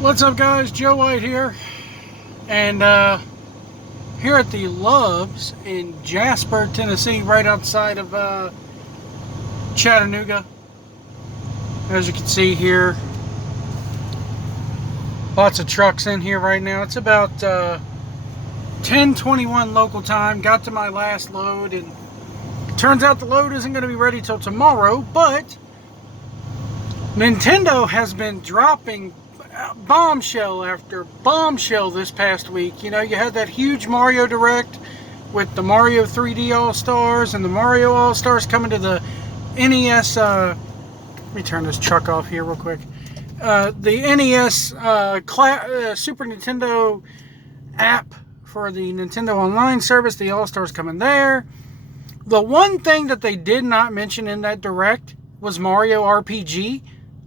What's up, guys? Joe White here, and here at the Loves in Jasper, Tennessee, right outside of Chattanooga. As you can see here, lots of trucks in here right now. It's about 10:21 local time. Got to my last load, and it turns out the load isn't going to be ready till tomorrow, but Nintendo has been dropping bombshell after bombshell this past week. You know, you had that huge Mario Direct with the Mario 3D All-Stars and the Mario All-Stars coming to the NES. Let me turn this truck off here real quick. The NES Super Nintendo app for the Nintendo Online service. The All-Stars coming there. The one thing that they did not mention in that Direct was Mario RPG.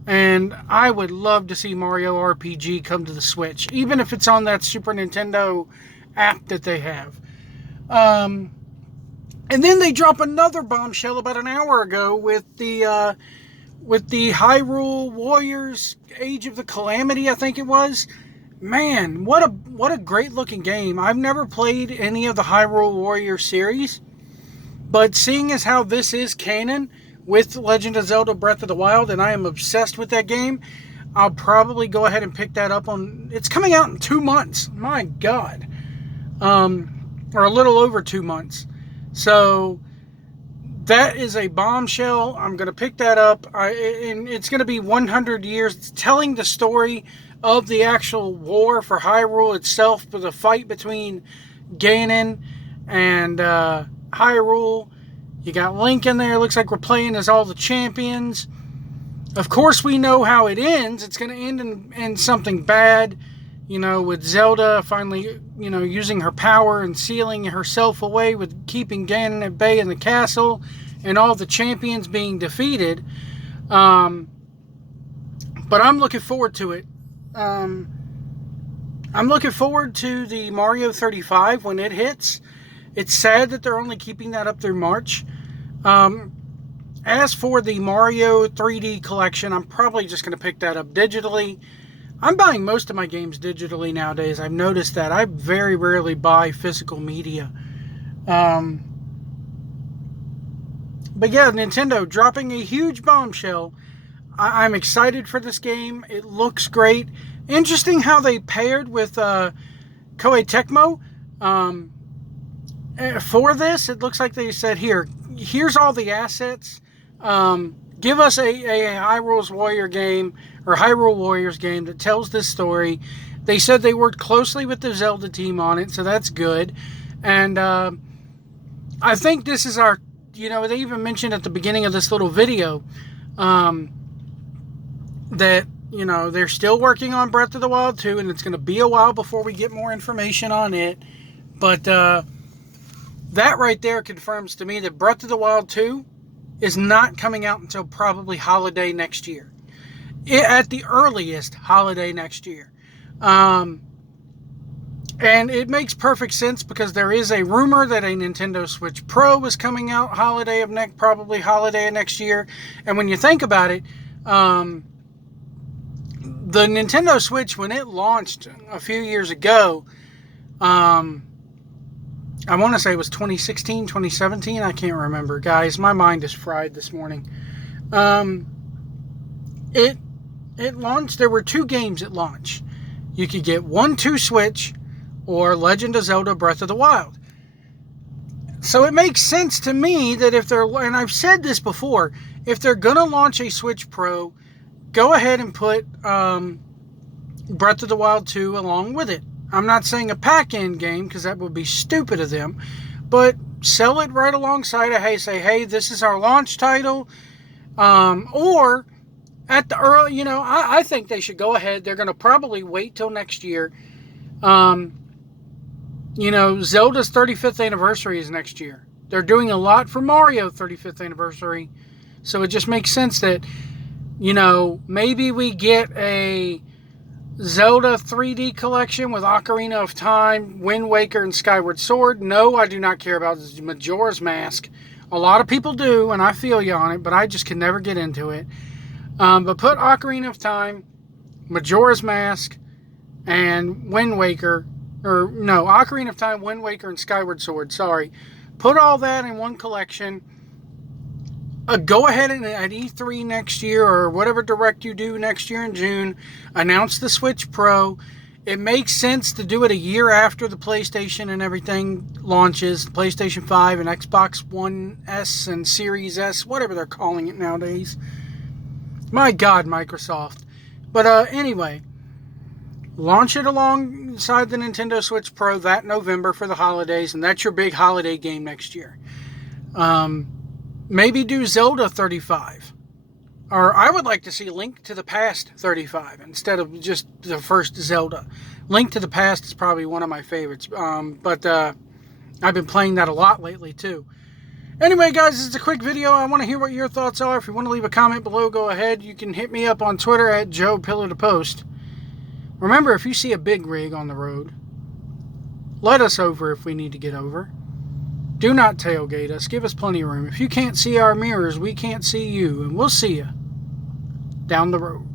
And I would love to see Mario RPG come to the Switch, even if it's on that Super Nintendo app that they have. And then they drop another bombshell about an hour ago with the Hyrule Warriors Age of the Calamity, I think it was. Man, what a great looking game. I've never played any of the Hyrule Warrior series, but seeing as how this is canon with Legend of Zelda Breath of the Wild, and I am obsessed with that game, I'll probably go ahead and pick that up on... It's coming out in 2 months. My God. Or a little over 2 months. So, that is a bombshell. I'm going to pick that up. And it's going to be 100 years. It's telling the story of the actual war for Hyrule itself, for the fight between Ganon and Hyrule. You got Link in there. Looks like we're playing as all the champions. Of course, we know how it ends. It's going to end in something bad, you know, with Zelda finally, you know, using her power and sealing herself away with keeping Ganon at bay in the castle and all the champions being defeated. But I'm looking forward to it. I'm looking forward to the Mario 35 when it hits. It's sad that they're only keeping that up through March. As for the Mario 3D collection, I'm probably just going to pick that up digitally. I'm buying most of my games digitally nowadays. I've noticed that. I very rarely buy physical media. But yeah, Nintendo dropping a huge bombshell. I'm excited for this game. It looks great. Interesting how they paired with Koei Tecmo. For this, it looks like they said, here's all the assets. Give us a Hyrule Warrior game, or Hyrule Warriors game that tells this story. They said they worked closely with the Zelda team on it, so that's good. And I think this is our, you know, they even mentioned at the beginning of this little video that, you know, they're still working on Breath of the Wild 2, and it's going to be a while before we get more information on it. But that right there confirms to me that Breath of the Wild 2 is not coming out until probably holiday next year. At the earliest, holiday next year. And it makes perfect sense because there is a rumor that a Nintendo Switch Pro is coming out probably holiday of next year. And when you think about it, the Nintendo Switch, when it launched a few years ago, I want to say it was 2016, 2017. I can't remember, guys. My mind is fried this morning. It launched. There were 2 games at launch. You could get 1-2 Switch or Legend of Zelda Breath of the Wild. So it makes sense to me that if they're, and I've said this before, if they're going to launch a Switch Pro, go ahead and put Breath of the Wild 2 along with it. I'm not saying a pack-in game, because that would be stupid of them, but sell it right alongside of, hey, this is our launch title, or at the early, you know, I think they should go ahead. They're going to probably wait till next year. You know, Zelda's 35th anniversary is next year. They're doing a lot for Mario 35th anniversary, so it just makes sense that, you know, maybe we get a Zelda 3D collection with Ocarina of Time, Wind Waker, and Skyward Sword. No, I do not care about Majora's Mask. A lot of people do, and I feel you on it, but I just can never get into it. But put Ocarina of Time, Majora's Mask, and Wind Waker, or no, Ocarina of Time, Wind Waker, and Skyward Sword, sorry. Put all that in one collection. Go ahead and at E3 next year, or whatever direct you do next year in June, announce the Switch Pro. It makes sense to do it a year after the PlayStation and everything launches, PlayStation 5 and Xbox One S and Series S, whatever they're calling it nowadays. My God, Microsoft. But anyway, launch it alongside the Nintendo Switch Pro that November for the holidays, and that's your big holiday game next year. Maybe do Zelda 35. Or I would like to see Link to the Past 35 instead of just the first Zelda. Link to the Past is probably one of my favorites. But I've been playing that a lot lately too. Anyway, guys, this is a quick video. I want to hear what your thoughts are. If you want to leave a comment below, go ahead. You can hit me up on Twitter at JoePillarToPost. Remember, if you see a big rig on the road, let us over if we need to get over. Do not tailgate us. Give us plenty of room. If you can't see our mirrors, we can't see you. And we'll see you down the road.